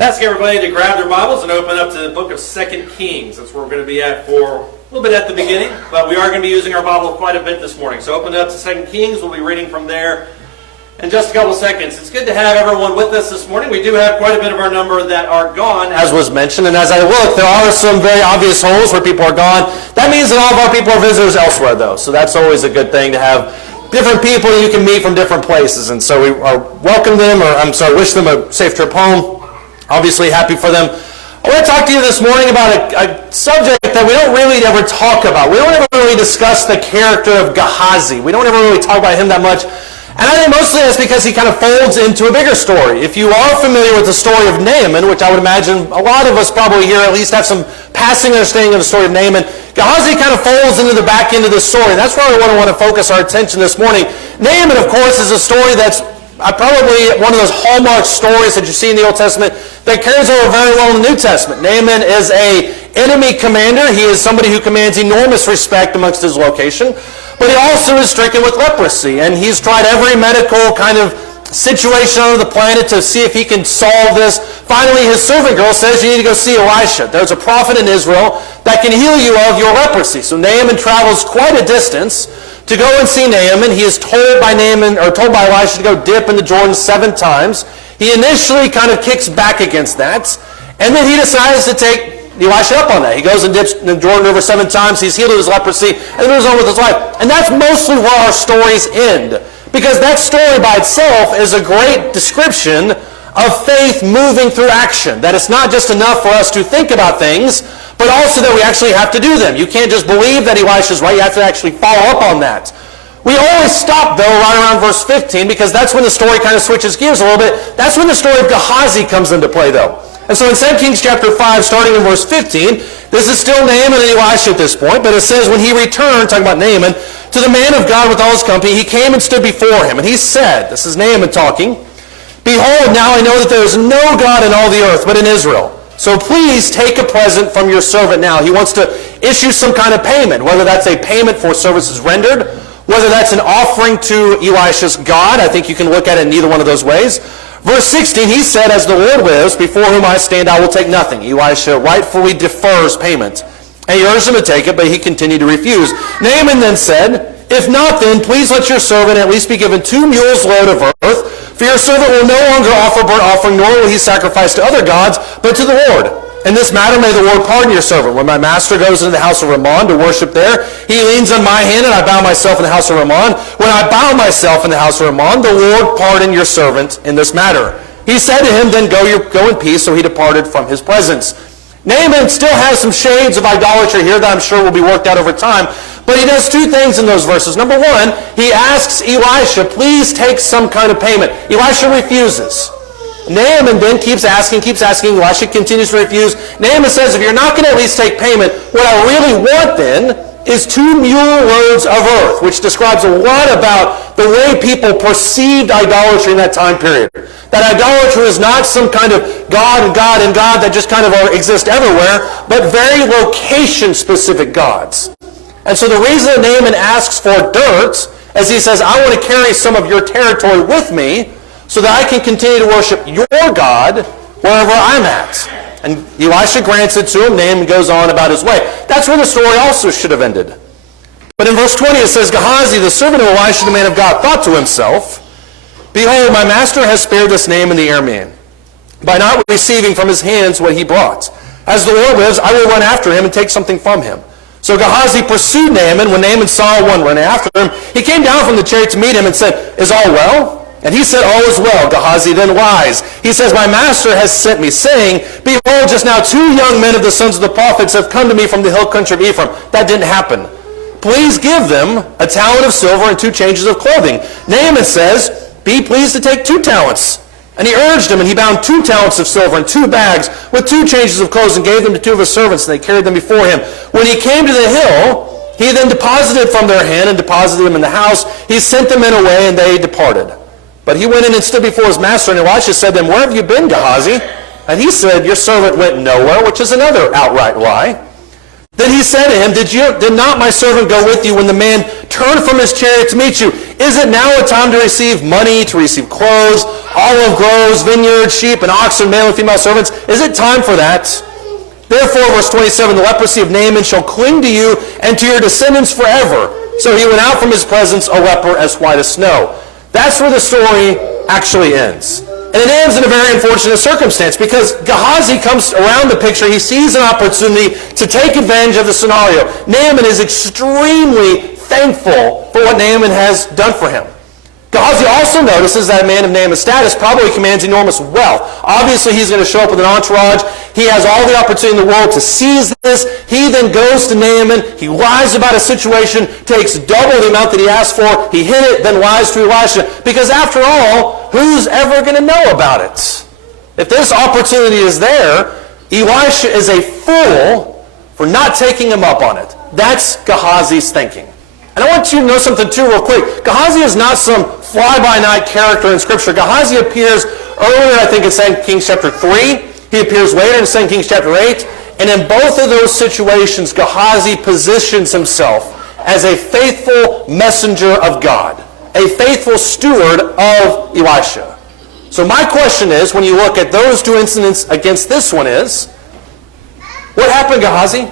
Ask everybody to grab their Bibles and open up to the book of 2 Kings. That's where we're going to be at for a little bit at the beginning, but we are going to be using our Bible quite a bit this morning. So open up to 2 Kings. We'll be reading from there in just a couple seconds. It's good to have everyone with us this morning. We do have quite a bit of our number that are gone, as was mentioned. And as I look, there are some very obvious holes where people are gone. That means that all of our people are visitors elsewhere, though. So that's always a good thing to have different people you can meet from different places. And so we welcome them, wish them a safe trip home. Obviously happy for them. I want to talk to you this morning about a subject that we don't really ever talk about. We don't ever really discuss the character of Gehazi. We don't ever really talk about him that much. And I think mostly that's because he kind of folds into a bigger story. If you are familiar with the story of Naaman, which I would imagine a lot of us probably here at least have some passing understanding of the story of Naaman, Gehazi kind of folds into the back end of the story. That's where we want to focus our attention this morning. Naaman, of course, is a story that's probably one of those hallmark stories that you see in the Old Testament that carries over very well in the New Testament. Naaman is an enemy commander. He is somebody who commands enormous respect amongst his location. But he also is stricken with leprosy. And he's tried every medical kind of situation on the planet to see if he can solve this. Finally, his servant girl says, you need to go see Elisha. There's a prophet in Israel that can heal you of your leprosy. So Naaman travels quite a distance to go and see Naaman. He is told by Elisha to go dip in the Jordan 7 times. He initially kind of kicks back against that, and then he decides to take Elisha up on that. He goes and dips in the Jordan River 7 times. He's healed of his leprosy, and then moves on with his life. And that's mostly where our stories end, because that story by itself is a great description of faith moving through action. That it's not just enough for us to think about things, but also that we actually have to do them. You can't just believe that Elisha's right. You have to actually follow up on that. We always stop, though, right around verse 15, because that's when the story kind of switches gears a little bit. That's when the story of Gehazi comes into play, though. And so in 2 Kings chapter 5, starting in verse 15, this is still Naaman and Elisha at this point, but it says, when he returned, talking about Naaman, to the man of God with all his company, he came and stood before him. And he said, this is Naaman talking, behold, now I know that there is no God in all the earth but in Israel. So please take a present from your servant now. He wants to issue some kind of payment, whether that's a payment for services rendered, whether that's an offering to Elisha's God. I think you can look at it in either one of those ways. Verse 16, he said, as the Lord lives, before whom I stand, I will take nothing. Elisha rightfully defers payment. And he urged him to take it, but he continued to refuse. Naaman then said, if not, then please let your servant at least be given 2 mules' load of earth, for your servant will no longer offer burnt offering, nor will he sacrifice to other gods, but to the Lord. In this matter may the Lord pardon your servant. When my master goes into the house of Rimmon to worship there, he leans on my hand, and I bow myself in the house of Rimmon. When I bow myself in the house of Rimmon, the Lord pardon your servant in this matter. He said to him, then go in peace, so he departed from his presence. Naaman still has some shades of idolatry here that I'm sure will be worked out over time. But he does 2 things in those verses. Number 1, he asks Elisha, please take some kind of payment. Elisha refuses. Naaman then keeps asking. Elisha continues to refuse. Naaman says, if you're not going to at least take payment, what I really want then is 2 mule loads of earth, which describes a lot about the way people perceived idolatry in that time period. That idolatry is not some kind of God and God and God that just kind of exist everywhere, but very location-specific gods. And so the reason that Naaman asks for dirt, as he says, I want to carry some of your territory with me so that I can continue to worship your God wherever I'm at. And Elisha grants it to him. Naaman goes on about his way. That's where the story also should have ended. But in verse 20 it says, Gehazi, the servant of Elisha, the man of God, thought to himself, behold, my master has spared this Naaman the Aramean by not receiving from his hands what he brought. As the Lord lives, I will run after him and take something from him. So Gehazi pursued Naaman. When Naaman saw one run after him, he came down from the chariot to meet him and said, is all well? And he said, all is well. Gehazi then lies. He says, my master has sent me, saying, behold, just now 2 young men of the sons of the prophets have come to me from the hill country of Ephraim. That didn't happen. Please give them a talent of silver and 2 changes of clothing. Naaman says, be pleased to take 2 talents. And he urged him, and he bound 2 talents of silver and 2 bags with 2 changes of clothes and gave them to 2 of his servants, and they carried them before him. When he came to the hill, he then deposited from their hand and deposited them in the house. He sent the men away, and they departed. But he went in and stood before his master, and Elisha said to him, where have you been, Gehazi? And he said, your servant went nowhere, which is another outright lie. Then he said to him, did not my servant go with you when the man turned from his chariot to meet you? Is it now a time to receive money, to receive clothes, olive groves, vineyards, sheep, and oxen, male and female servants? Is it time for that? Therefore, verse 27, the leprosy of Naaman shall cling to you and to your descendants forever. So he went out from his presence a leper as white as snow. That's where the story actually ends. And it ends in a very unfortunate circumstance because Gehazi comes around the picture. He sees an opportunity to take advantage of the scenario. Naaman is extremely thankful for what Naaman has done for him. Gehazi also notices that a man of Naaman's status probably commands enormous wealth. Obviously, he's going to show up with an entourage. He has all the opportunity in the world to seize this. He then goes to Naaman. He lies about a situation, takes double the amount that he asked for. He hid it, then lies to Elisha. Because after all, who's ever going to know about it? If this opportunity is there, Elisha is a fool for not taking him up on it. That's Gehazi's thinking. And I want you to know something too real quick. Gehazi is not some fly-by-night character in Scripture. Gehazi appears earlier, I think, in 2 Kings chapter 3. He appears later in 2 Kings chapter 8. And in both of those situations, Gehazi positions himself as a faithful messenger of God, a faithful steward of Elisha. So my question is, when you look at those two incidents against this one is, what happened, Gehazi?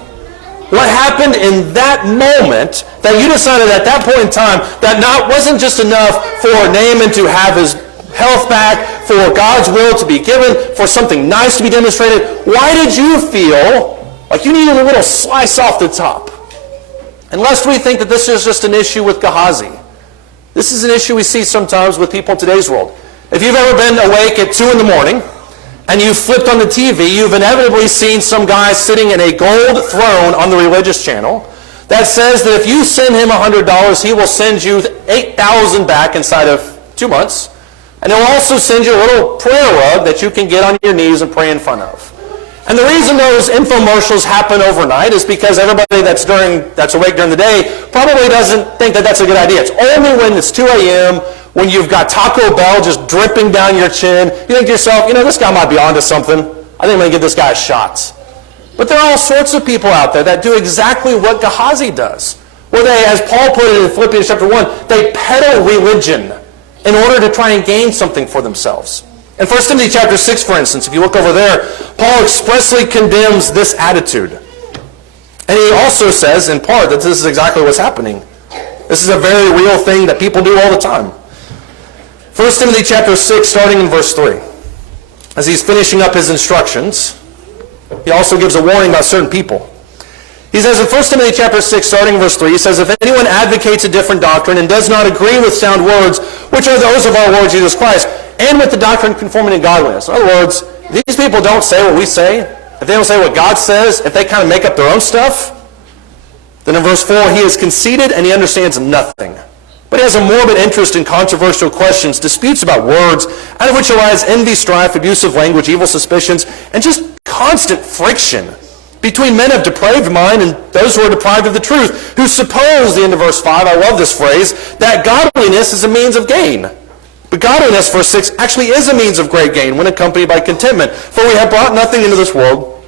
What happened in that moment that you decided at that point in time that wasn't just enough for Naaman to have his health back, for God's will to be given, for something nice to be demonstrated? Why did you feel like you needed a little slice off the top? And lest we think that this is just an issue with Gehazi. This is an issue we see sometimes with people in today's world. If you've ever been awake at 2 in the morning, and you've flipped on the TV, you've inevitably seen some guy sitting in a gold throne on the religious channel that says that if you send him $100, he will send you $8,000 back inside of 2 months. And he'll also send you a little prayer rug that you can get on your knees and pray in front of. And the reason those infomercials happen overnight is because everybody that's awake during the day probably doesn't think that that's a good idea. It's only when it's 2 a.m., when you've got Taco Bell just dripping down your chin, you think to yourself, this guy might be onto something. I think I'm going to give this guy a shot. But there are all sorts of people out there that do exactly what Gehazi does. Where they, as Paul put it in Philippians chapter 1, they peddle religion in order to try and gain something for themselves. In 1 Timothy chapter 6, for instance, if you look over there, Paul expressly condemns this attitude. And he also says, in part, that this is exactly what's happening. This is a very real thing that people do all the time. 1 Timothy chapter 6, starting in verse 3. As he's finishing up his instructions, he also gives a warning about certain people. He says in 1 Timothy chapter 6, starting in verse 3, he says, if anyone advocates a different doctrine and does not agree with sound words, which are those of our Lord Jesus Christ, and with the doctrine conforming to godliness. In other words, these people don't say what we say. If they don't say what God says, if they kind of make up their own stuff, then in verse 4, he is conceited and he understands nothing. But he has a morbid interest in controversial questions, disputes about words, out of which arise envy, strife, abusive language, evil suspicions, and just constant friction between men of depraved mind and those who are deprived of the truth, who suppose, the end of verse 5, I love this phrase, that godliness is a means of gain. But godliness, verse 6, actually is a means of great gain when accompanied by contentment. For we have brought nothing into this world,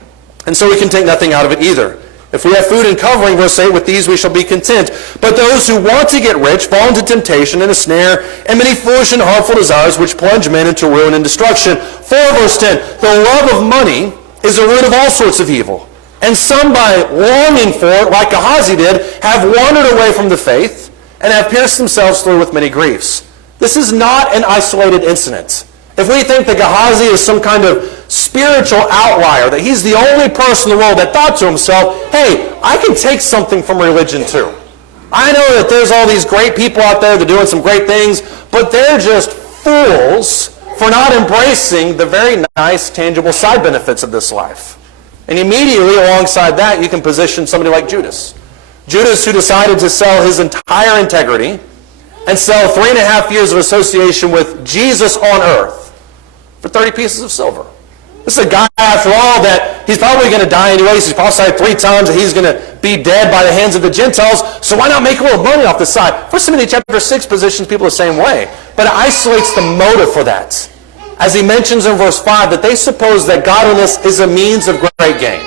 and so we can take nothing out of it either. If we have food and covering, verse 8, with these we shall be content. But those who want to get rich fall into temptation and a snare, and many foolish and harmful desires which plunge men into ruin and destruction. For, verse 10, the love of money is the root of all sorts of evil. And some, by longing for it, like Gehazi did, have wandered away from the faith and have pierced themselves through with many griefs. This is not an isolated incident. If we think that Gehazi is some kind of spiritual outlier, that he's the only person in the world that thought to himself, hey, I can take something from religion too. I know that there's all these great people out there that are doing some great things, but they're just fools for not embracing the very nice, tangible side benefits of this life. And immediately alongside that, you can position somebody like Judas. Judas, who decided to sell his entire integrity and sell 3.5 years of association with Jesus on earth for 30 pieces of silver. This is a guy, after all, that he's probably going to die anyways. He's prophesied 3 times that he's going to be dead by the hands of the Gentiles, so why not make a little money off the side? 1 Timothy chapter 6 positions people the same way, but it isolates the motive for that. As he mentions in verse 5, that they suppose that godliness is a means of great gain.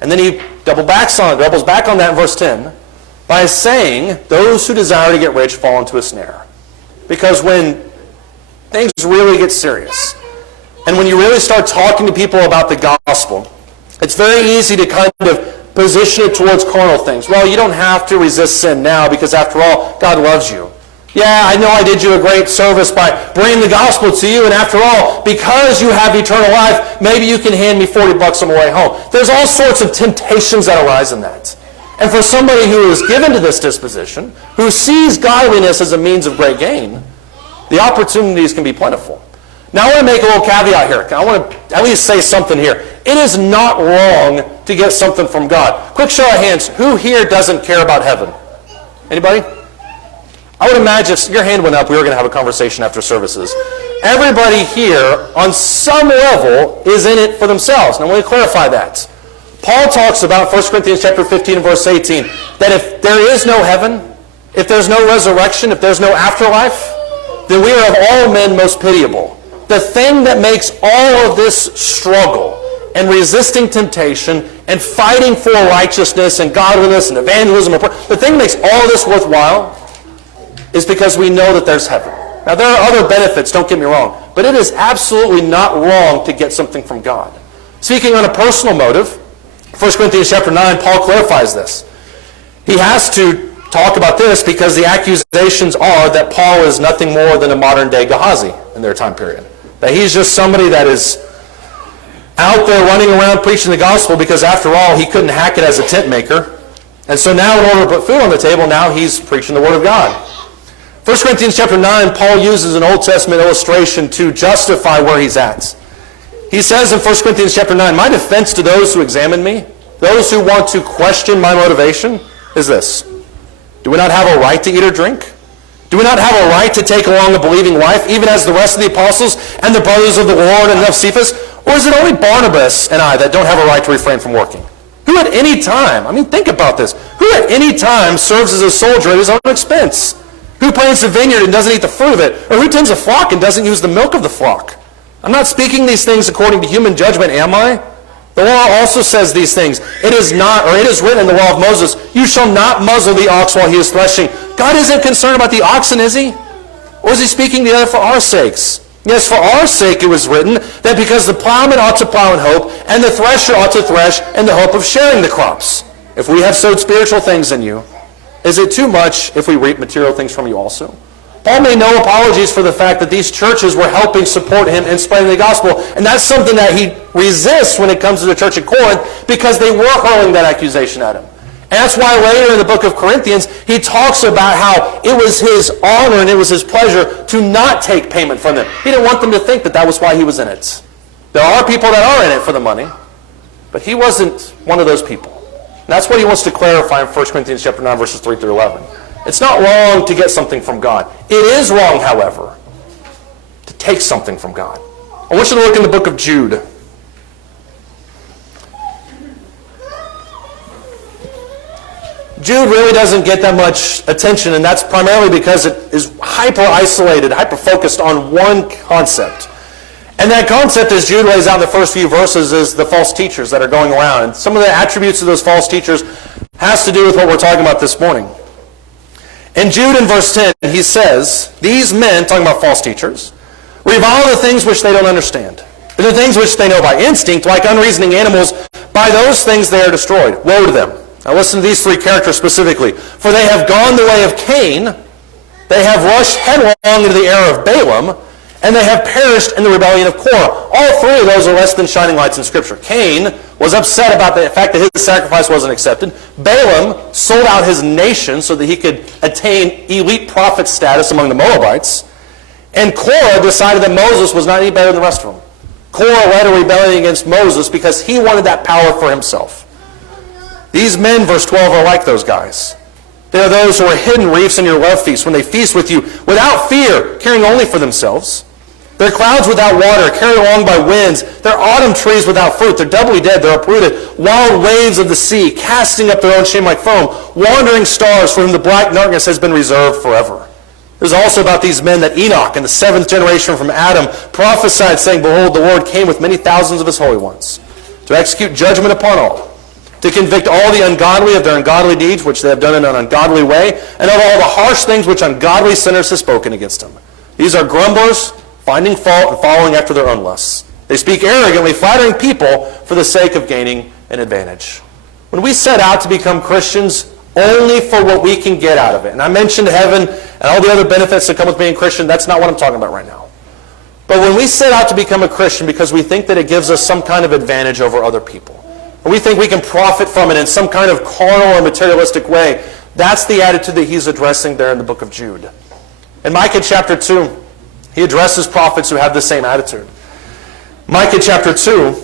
And then he doubles back on that in verse 10 by saying, those who desire to get rich fall into a snare. Because when things really get serious, and when you really start talking to people about the gospel, it's very easy to kind of position it towards carnal things. Well, you don't have to resist sin now because after all, God loves you. Yeah, I know I did you a great service by bringing the gospel to you, and after all, because you have eternal life, maybe you can hand me $40 on my way home. There's all sorts of temptations that arise in that. And for somebody who is given to this disposition, who sees godliness as a means of great gain, the opportunities can be plentiful. Now I want to make a little caveat here. I want to at least say something here. It is not wrong to get something from God. Quick show of hands. Who here doesn't care about heaven? Anybody? I would imagine if your hand went up, we were going to have a conversation after services. Everybody here, on some level, is in it for themselves. Now, let me clarify that. Paul talks about 1 Corinthians chapter 15 and verse 18, that if there is no heaven, if there's no resurrection, if there's no afterlife, then we are of all men most pitiable. The thing that makes all of this struggle and resisting temptation and fighting for righteousness and godliness and evangelism, the thing that makes all of this worthwhile is because we know that there's heaven. Now, there are other benefits, don't get me wrong, but it is absolutely not wrong to get something from God. Speaking on a personal motive, 1 Corinthians chapter 9, Paul clarifies this. He has to talk about this because the accusations are that Paul is nothing more than a modern-day Gehazi in their time period. That he's just somebody that is out there running around preaching the gospel because, after all, he couldn't hack it as a tent maker. And so now, in order to put food on the table, now he's preaching the word of God. 1 Corinthians chapter 9, Paul uses an Old Testament illustration to justify where he's at. He says in 1 Corinthians chapter 9, my defense to those who examine me, those who want to question my motivation, is this. Do we not have a right to eat or drink? Do we not have a right to take along a believing wife, even as the rest of the apostles and the brothers of the Lord and of Cephas? Or is it only Barnabas and I that don't have a right to refrain from working? Who at any time, think about this, who at any time serves as a soldier at his own expense? Who plants a vineyard and doesn't eat the fruit of it? Or who tends a flock and doesn't use the milk of the flock? I'm not speaking these things according to human judgment, am I? The law also says these things. It is written in the law of Moses, you shall not muzzle the ox while he is threshing. God isn't concerned about the oxen, is he? Or is he speaking together for our sakes? Yes, for our sake it was written that because the plowman ought to plow in hope, and the thresher ought to thresh in the hope of sharing the crops. If we have sowed spiritual things in you, is it too much if we reap material things from you also? Paul made no apologies for the fact that these churches were helping support him in spreading the gospel. And that's something that he resists when it comes to the church at Corinth because they were hurling that accusation at him. And that's why later in the book of Corinthians, he talks about how it was his honor and it was his pleasure to not take payment from them. He didn't want them to think that that was why he was in it. There are people that are in it for the money, but he wasn't one of those people. And that's what he wants to clarify in 1 Corinthians chapter 9, verses 3 through 11. It's not wrong to get something from God. It is wrong, however, to take something from God. I want you to look in the book of Jude. Jude really doesn't get that much attention, and that's primarily because it is hyper-isolated, hyper-focused on one concept. And that concept, as Jude lays out in the first few verses, is the false teachers that are going around. And some of the attributes of those false teachers has to do with what we're talking about this morning. In Jude in verse 10, he says, these men, talking about false teachers, revile the things which they don't understand. The things which they know by instinct, like unreasoning animals, by those things they are destroyed. Woe to them. Now listen to these three characters specifically. For they have gone the way of Cain, they have rushed headlong into the error of Balaam, and they have perished in the rebellion of Korah. All three of those are less than shining lights in Scripture. Cain was upset about the fact that his sacrifice wasn't accepted. Balaam sold out his nation so that he could attain elite prophet status among the Moabites. And Korah decided that Moses was not any better than the rest of them. Korah led a rebellion against Moses because he wanted that power for himself. These men, verse 12, are like those guys. They are those who are hidden reefs in your love feast when they feast with you without fear, caring only for themselves. They're clouds without water, carried along by winds. They're autumn trees without fruit. They're doubly dead. They're uprooted. Wild waves of the sea, casting up their own shame like foam. Wandering stars for whom the black darkness has been reserved forever. There's also about these men that Enoch, in the seventh generation from Adam, prophesied, saying, behold, the Lord came with many thousands of his holy ones to execute judgment upon all. to convict all the ungodly of their ungodly deeds, which they have done in an ungodly way, and of all the harsh things which ungodly sinners have spoken against him. These are grumblers, finding fault and following after their own lusts. They speak arrogantly, flattering people for the sake of gaining an advantage. When we set out to become Christians only for what we can get out of it, and I mentioned heaven and all the other benefits that come with being a Christian, that's not what I'm talking about right now. But when we set out to become a Christian because we think that it gives us some kind of advantage over other people, or we think we can profit from it in some kind of carnal or materialistic way, that's the attitude that he's addressing there in the book of Jude. In Micah chapter 2, he addresses prophets who have the same attitude. Micah chapter 2,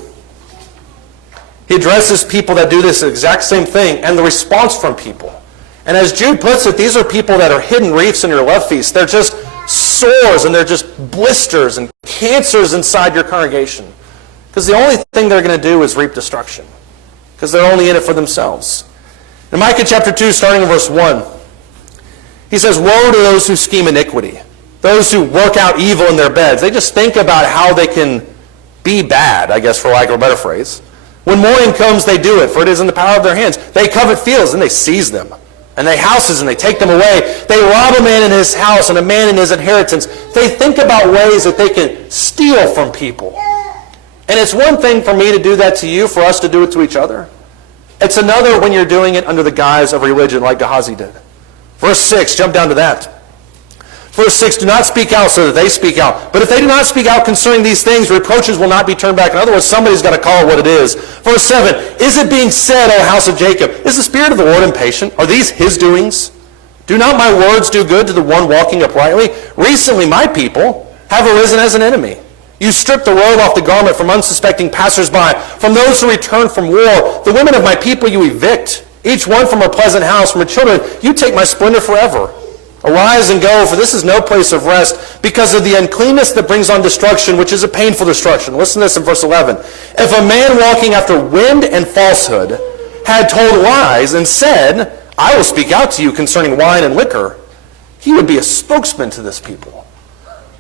he addresses people that do this exact same thing and the response from people. And as Jude puts it, these are people that are hidden reefs in your love feast. They're just sores and they're just blisters and cancers inside your congregation. Because the only thing they're going to do is reap destruction. Because they're only in it for themselves. In Micah chapter 2, starting in verse 1, he says, "Woe to those who scheme iniquity, those who work out evil in their beds." They just think about how they can be bad, I guess, for lack of a better phrase. When morning comes, they do it, for it is in the power of their hands. They covet fields, and they seize them. And they houses, and they take them away. They rob a man in his house and a man in his inheritance. They think about ways that they can steal from people. And it's one thing for me to do that to you, for us to do it to each other. It's another when you're doing it under the guise of religion, like Gehazi did. Verse 6, jump down to that. Verse 6, "Do not speak out so that they speak out. But if they do not speak out concerning these things, reproaches will not be turned back." In other words, somebody's got to call it what it is. Verse 7, "Is it being said, O house of Jacob, is the Spirit of the Lord impatient? Are these his doings? Do not my words do good to the one walking uprightly? Recently my people have arisen as an enemy. You strip the robe off the garment from unsuspecting passers-by, from those who return from war. The women of my people you evict, each one from her pleasant house, from her children. You take my splendor forever. Arise and go, for this is no place of rest, because of the uncleanness that brings on destruction, which is a painful destruction." Listen to this in verse 11. "If a man walking after wind and falsehood had told lies and said, 'I will speak out to you concerning wine and liquor,' he would be a spokesman to this people."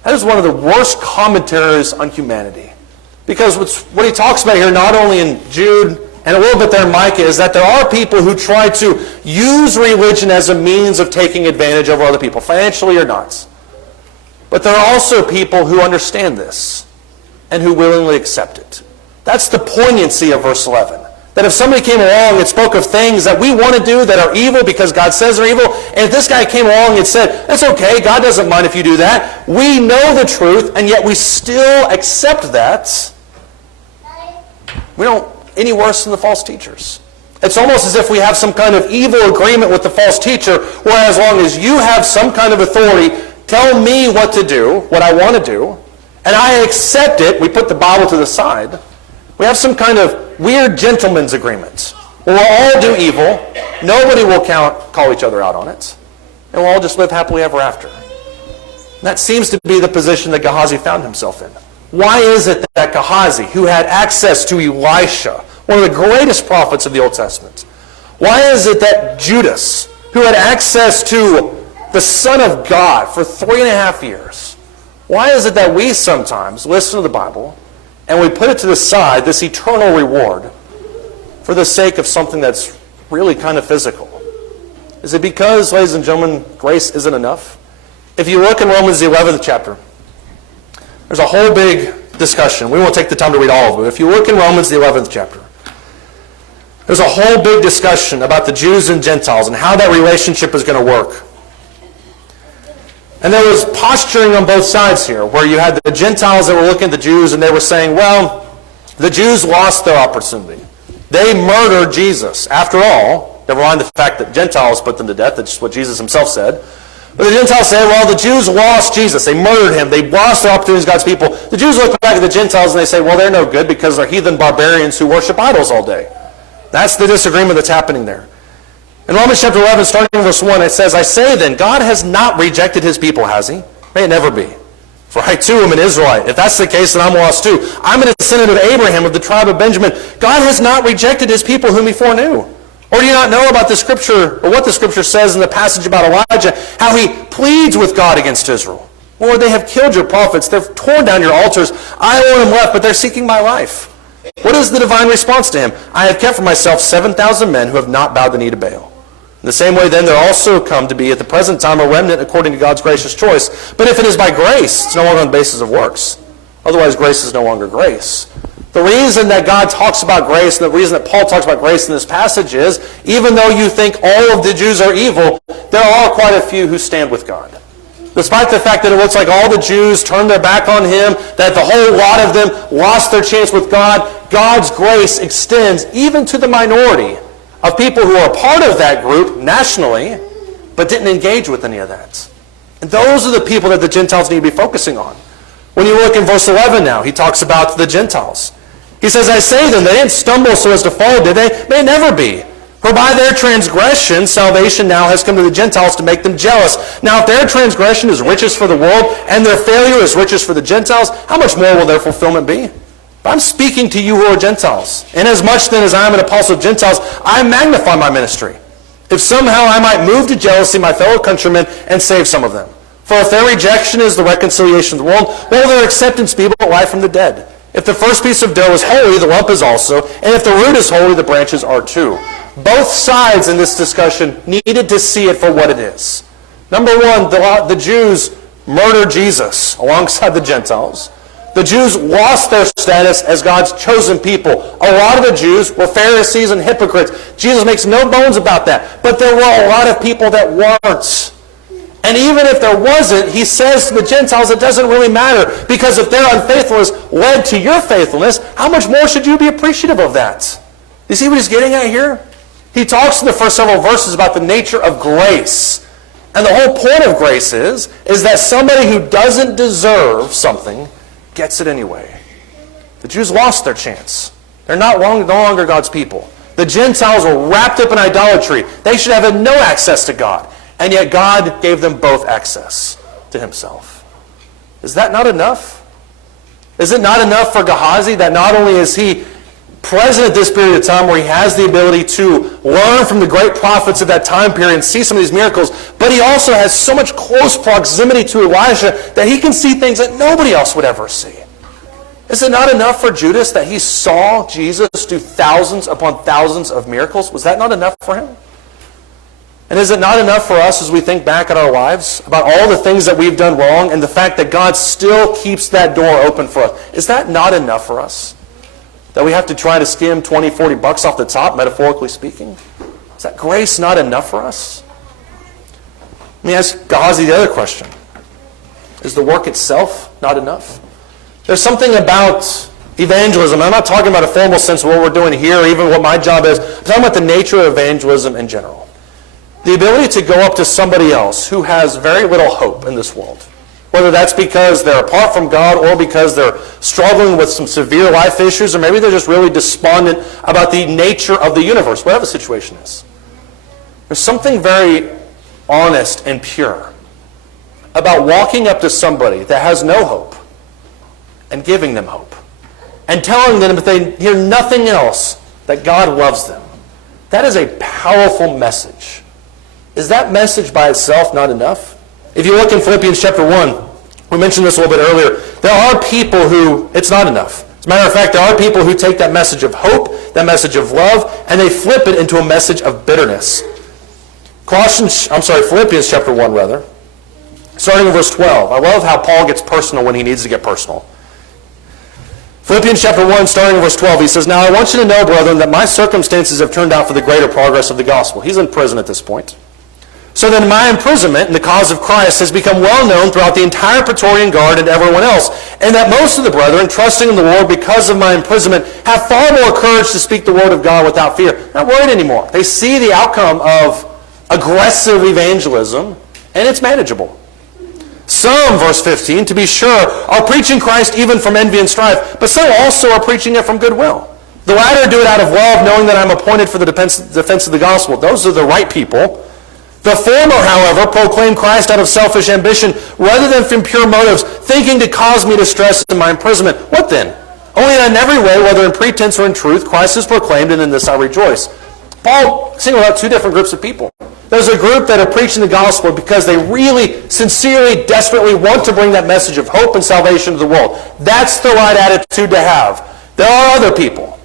That is one of the worst commentaries on humanity. Because what he talks about here, not only in Jude and a little bit there in Micah, is that there are people who try to use religion as a means of taking advantage over other people, financially or not. But there are also people who understand this and who willingly accept it. That's the poignancy of verse 11. That if somebody came along and spoke of things that we want to do that are evil because God says they're evil, and if this guy came along and said, "That's okay, God doesn't mind if you do that," we know the truth, and yet we still accept that, we don't any worse than the false teachers. It's almost as if we have some kind of evil agreement with the false teacher, where as long as you have some kind of authority, tell me what to do, what I want to do, and I accept it, we put the Bible to the side. We have some kind of weird gentleman's agreement, where we'll all do evil, nobody will call each other out on it, and we'll all just live happily ever after. And that seems to be the position that Gehazi found himself in. Why is it that Gehazi, who had access to Elisha, one of the greatest prophets of the Old Testament, why is it that Judas, who had access to the Son of God for 3.5 years, why is it that we sometimes listen to the Bible and we put it to the side, this eternal reward, for the sake of something that's really kind of physical? Is it because, ladies and gentlemen, grace isn't enough? If you look in Romans the 11th chapter, there's a whole big discussion. We won't take the time to read all of it. If you look in Romans, the 11th chapter, there's a whole big discussion about the Jews and Gentiles and how that relationship is going to work. And there was posturing on both sides here, where you had the Gentiles that were looking at the Jews and they were saying, well, the Jews lost their opportunity. They murdered Jesus. After all, never mind the fact that Gentiles put them to death. That's what Jesus himself said. But the Gentiles say, well, the Jews lost Jesus. They murdered him. They lost their opportunities as God's people. The Jews look back at the Gentiles and they say, well, they're no good because they're heathen barbarians who worship idols all day. That's the disagreement that's happening there. In Romans chapter 11, starting in verse 1, it says, "I say then, God has not rejected his people, has he? May it never be. For I too am an Israelite. If that's the case, then I'm lost too. I'm a descendant of Abraham, of the tribe of Benjamin. God has not rejected his people whom he foreknew. Or do you not know about the scripture, or what the scripture says in the passage about Elijah, how he pleads with God against Israel? Lord, they have killed your prophets. They've torn down your altars. I alone am left, but they're seeking my life. What is the divine response to him? I have kept for myself 7,000 men who have not bowed the knee to Baal. In the same way, then, there also come to be at the present time a remnant according to God's gracious choice. But if it is by grace, it's no longer on the basis of works. Otherwise, grace is no longer grace. The reason that God talks about grace, and the reason that Paul talks about grace in this passage is, even though you think all of the Jews are evil, there are quite a few who stand with God. Despite the fact that it looks like all the Jews turned their back on him, that the whole lot of them lost their chance with God, God's grace extends even to the minority of people who are part of that group nationally, but didn't engage with any of that. And those are the people that the Gentiles need to be focusing on. When you look in verse 11 now, he talks about the Gentiles. He says, I say then, they didn't stumble so as to fall, did they? May never be. For by their transgression, salvation now has come to the Gentiles to make them jealous. Now if their transgression is riches for the world, and their failure is riches for the Gentiles, how much more will their fulfillment be? But I'm speaking to you who are Gentiles. Inasmuch then as I am an apostle of Gentiles, I magnify my ministry, if somehow I might move to jealousy my fellow countrymen and save some of them. For if their rejection is the reconciliation of the world, what will their acceptance be but life from the dead? If the first piece of dough is holy, the lump is also, and if the root is holy, the branches are too. Both sides in this discussion needed to see it for what it is. Number one, the Jews murdered Jesus alongside the Gentiles. The Jews lost their status as God's chosen people. A lot of the Jews were Pharisees and hypocrites. Jesus makes no bones about that. But there were a lot of people that weren't. And even if there wasn't, he says to the Gentiles, it doesn't really matter. Because if their unfaithfulness led to your faithfulness, how much more should you be appreciative of that? You see what he's getting at here? He talks in the first several verses about the nature of grace. And the whole point of grace is that somebody who doesn't deserve something gets it anyway. The Jews lost their chance. They're no longer God's people. The Gentiles were wrapped up in idolatry. They should have had no access to God. And yet God gave them both access to himself. Is that not enough? Is it not enough for Gehazi that not only is he present at this period of time where he has the ability to learn from the great prophets of that time period and see some of these miracles, but he also has so much close proximity to Elijah that he can see things that nobody else would ever see? Is it not enough for Judas that he saw Jesus do thousands upon thousands of miracles? Was that not enough for him? And is it not enough for us as we think back at our lives about all the things that we've done wrong and the fact that God still keeps that door open for us? Is that not enough for us? That we have to try to skim 20, 40 bucks off the top, metaphorically speaking? Is that grace not enough for us? Let me ask Gehazi the other question. Is the work itself not enough? There's something about evangelism. I'm not talking about a formal sense of what we're doing here, or even what my job is. I'm talking about the nature of evangelism in general. The ability to go up to somebody else who has very little hope in this world. Whether that's because they're apart from God or because they're struggling with some severe life issues, or maybe they're just really despondent about the nature of the universe, whatever the situation is. There's something very honest and pure about walking up to somebody that has no hope and giving them hope. And telling them, if they hear nothing else, that God loves them. That is a powerful message. Is that message by itself not enough? If you look in Philippians chapter 1, we mentioned this a little bit earlier, there are people who it's not enough. As a matter of fact, there are people who take that message of hope, that message of love, and they flip it into a message of bitterness. Philippians chapter 1, rather, starting in verse 12. I love how Paul gets personal when he needs to get personal. Philippians chapter 1, starting in verse 12, he says, Now I want you to know, brethren, that my circumstances have turned out for the greater progress of the gospel. He's in prison at this point. So then my imprisonment in the cause of Christ has become well known throughout the entire Praetorian Guard and everyone else, and that most of the brethren, trusting in the Lord because of my imprisonment, have far more courage to speak the word of God without fear. They're not worried anymore. They see the outcome of aggressive evangelism, and it's manageable. Some, verse 15, to be sure, are preaching Christ even from envy and strife, but some also are preaching it from goodwill. The latter do it out of love, knowing that I'm appointed for the defense of the gospel. Those are the right people. The former, however, proclaim Christ out of selfish ambition, rather than from pure motives, thinking to cause me distress in my imprisonment. What then? Only that in every way, whether in pretense or in truth, Christ is proclaimed, and in this I rejoice. Paul singled out two different groups of people. There's a group that are preaching the gospel because they really, sincerely, desperately want to bring that message of hope and salvation to the world. That's the right attitude to have. There are other people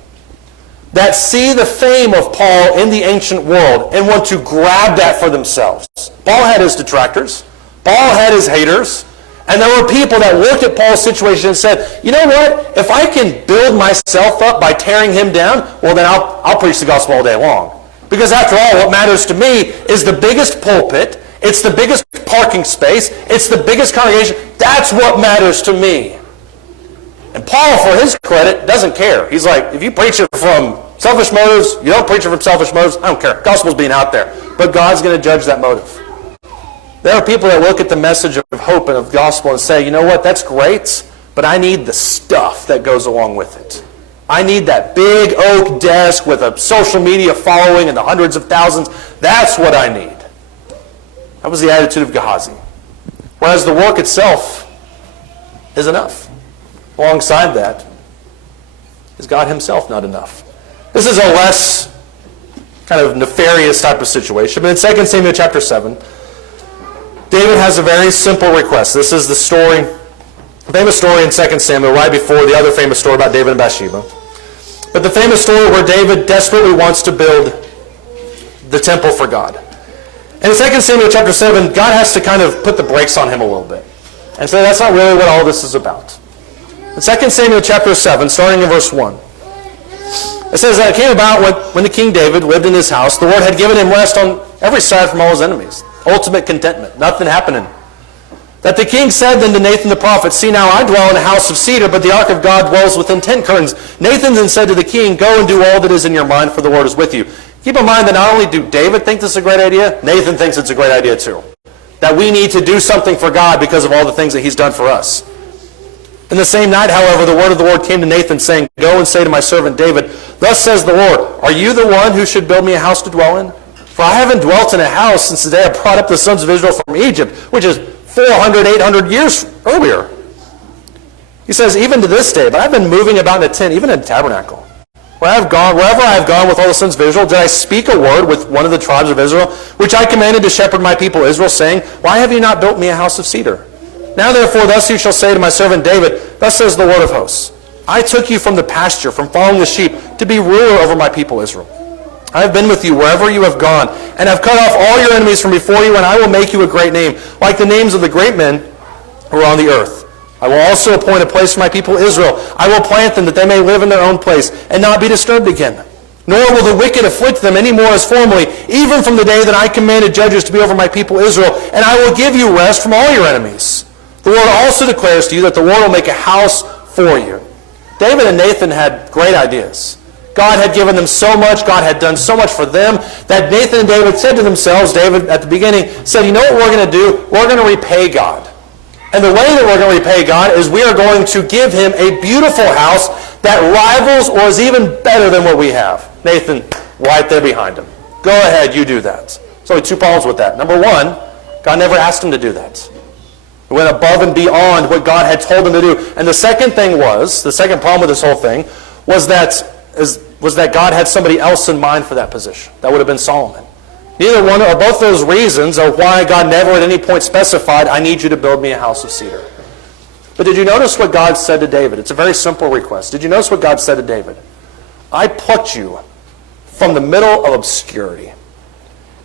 that see the fame of Paul in the ancient world and want to grab that for themselves. Paul had his detractors. Paul had his haters. And there were people that looked at Paul's situation and said, you know what? If I can build myself up by tearing him down, well, then I'll preach the gospel all day long. Because after all, what matters to me is the biggest pulpit. It's the biggest parking space. It's the biggest congregation. That's what matters to me. And Paul, for his credit, doesn't care. He's like, if you preach it from selfish motives, you don't preach it from selfish motives, I don't care. Gospel's being out there. But God's going to judge that motive. There are people that look at the message of hope and of gospel and say, you know what, that's great, but I need the stuff that goes along with it. I need that big oak desk with a social media following and the hundreds of thousands. That's what I need. That was the attitude of Gehazi. Whereas the work itself is enough. Alongside that, is God himself not enough? This is a less kind of nefarious type of situation. But in 2 Samuel chapter 7, David has a very simple request. This is the story, famous story in 2 Samuel, right before the other famous story about David and Bathsheba. But the famous story where David desperately wants to build the temple for God. And in 2 Samuel chapter 7, God has to kind of put the brakes on him a little bit. And so that's not really what all this is about. In 2 Samuel chapter 7, starting in verse 1, it says that it came about when the King David lived in his house, the Lord had given him rest on every side from all his enemies. Ultimate contentment. Nothing happening. That the king said then to Nathan the prophet, see now I dwell in a house of cedar, but the ark of God dwells within tent curtains. Nathan then said to the king, go and do all that is in your mind, for the Lord is with you. Keep in mind that not only do David think this is a great idea, Nathan thinks it's a great idea too. That we need to do something for God because of all the things that he's done for us. In the same night, however, the word of the Lord came to Nathan, saying, go and say to my servant David, thus says the Lord, are you the one who should build me a house to dwell in? For I haven't dwelt in a house since the day I brought up the sons of Israel from Egypt, which is 400, 800 years earlier. He says, even to this day, but I've been moving about in a tent, even in a tabernacle. Wherever I have gone with all the sons of Israel, did I speak a word with one of the tribes of Israel, which I commanded to shepherd my people Israel, saying, why have you not built me a house of cedar? Now therefore, thus you shall say to my servant David, thus says the Lord of hosts, I took you from the pasture, from following the sheep, to be ruler over my people Israel. I have been with you wherever you have gone, and have cut off all your enemies from before you, and I will make you a great name, like the names of the great men who are on the earth. I will also appoint a place for my people Israel. I will plant them that they may live in their own place, and not be disturbed again. Nor will the wicked afflict them any more as formerly, even from the day that I commanded judges to be over my people Israel, and I will give you rest from all your enemies. The Lord also declares to you that the Lord will make a house for you. David and Nathan had great ideas. God had given them so much, God had done so much for them, that Nathan and David said to themselves, David at the beginning said, you know what we're going to do? We're going to repay God. And the way that we're going to repay God is we are going to give him a beautiful house that rivals or is even better than what we have. Nathan, right there behind him. Go ahead, you do that. There's only two problems with that. Number one, God never asked him to do that. He went above and beyond what God had told him to do. And the second problem with this whole thing was that God had somebody else in mind for that position. That would have been Solomon. Neither one or both those reasons are why God never at any point specified, I need you to build me a house of cedar. But did you notice what God said to David? It's a very simple request. Did you notice what God said to David? I plucked you from the middle of obscurity,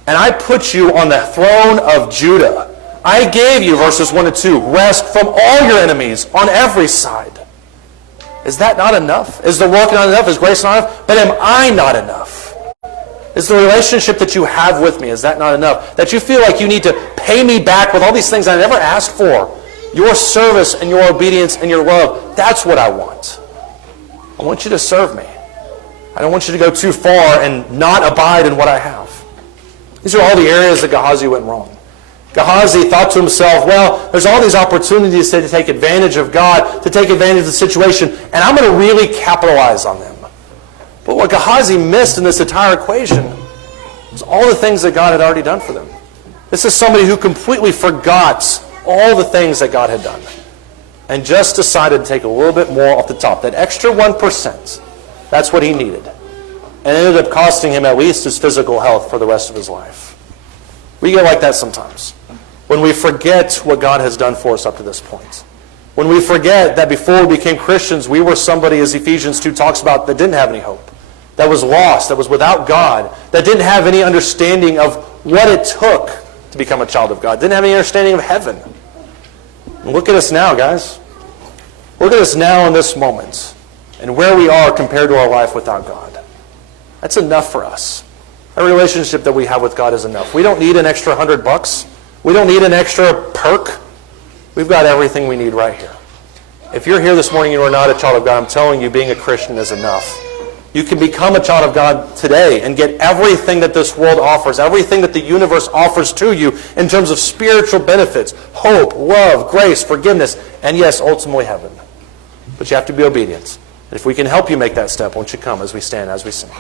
and I put you on the throne of Judah. I gave you, verses 1 and 2, rest from all your enemies on every side. Is that not enough? Is the work not enough? Is grace not enough? But am I not enough? Is the relationship that you have with me, is that not enough? That you feel like you need to pay me back with all these things I never asked for. Your service and your obedience and your love, that's what I want. I want you to serve me. I don't want you to go too far and not abide in what I have. These are all the areas that Gehazi went wrong. Gehazi thought to himself, well, there's all these opportunities to take advantage of God, to take advantage of the situation, and I'm going to really capitalize on them. But what Gehazi missed in this entire equation was all the things that God had already done for them. This is somebody who completely forgot all the things that God had done and just decided to take a little bit more off the top. That extra 1%, that's what he needed. And it ended up costing him at least his physical health for the rest of his life. We get like that sometimes, when we forget what God has done for us up to this point. When we forget that before we became Christians, we were somebody, as Ephesians 2 talks about, that didn't have any hope, that was lost, that was without God, that didn't have any understanding of what it took to become a child of God, didn't have any understanding of heaven. And look at us now, guys. Look at us now in this moment and where we are compared to our life without God. That's enough for us. Our relationship that we have with God is enough. We don't need an extra $100. We don't need an extra perk. We've got everything we need right here. If you're here this morning and you are not a child of God, I'm telling you, being a Christian is enough. You can become a child of God today and get everything that this world offers, everything that the universe offers to you in terms of spiritual benefits, hope, love, grace, forgiveness, and yes, ultimately heaven. But you have to be obedient. And if we can help you make that step, won't you come as we stand, as we sing.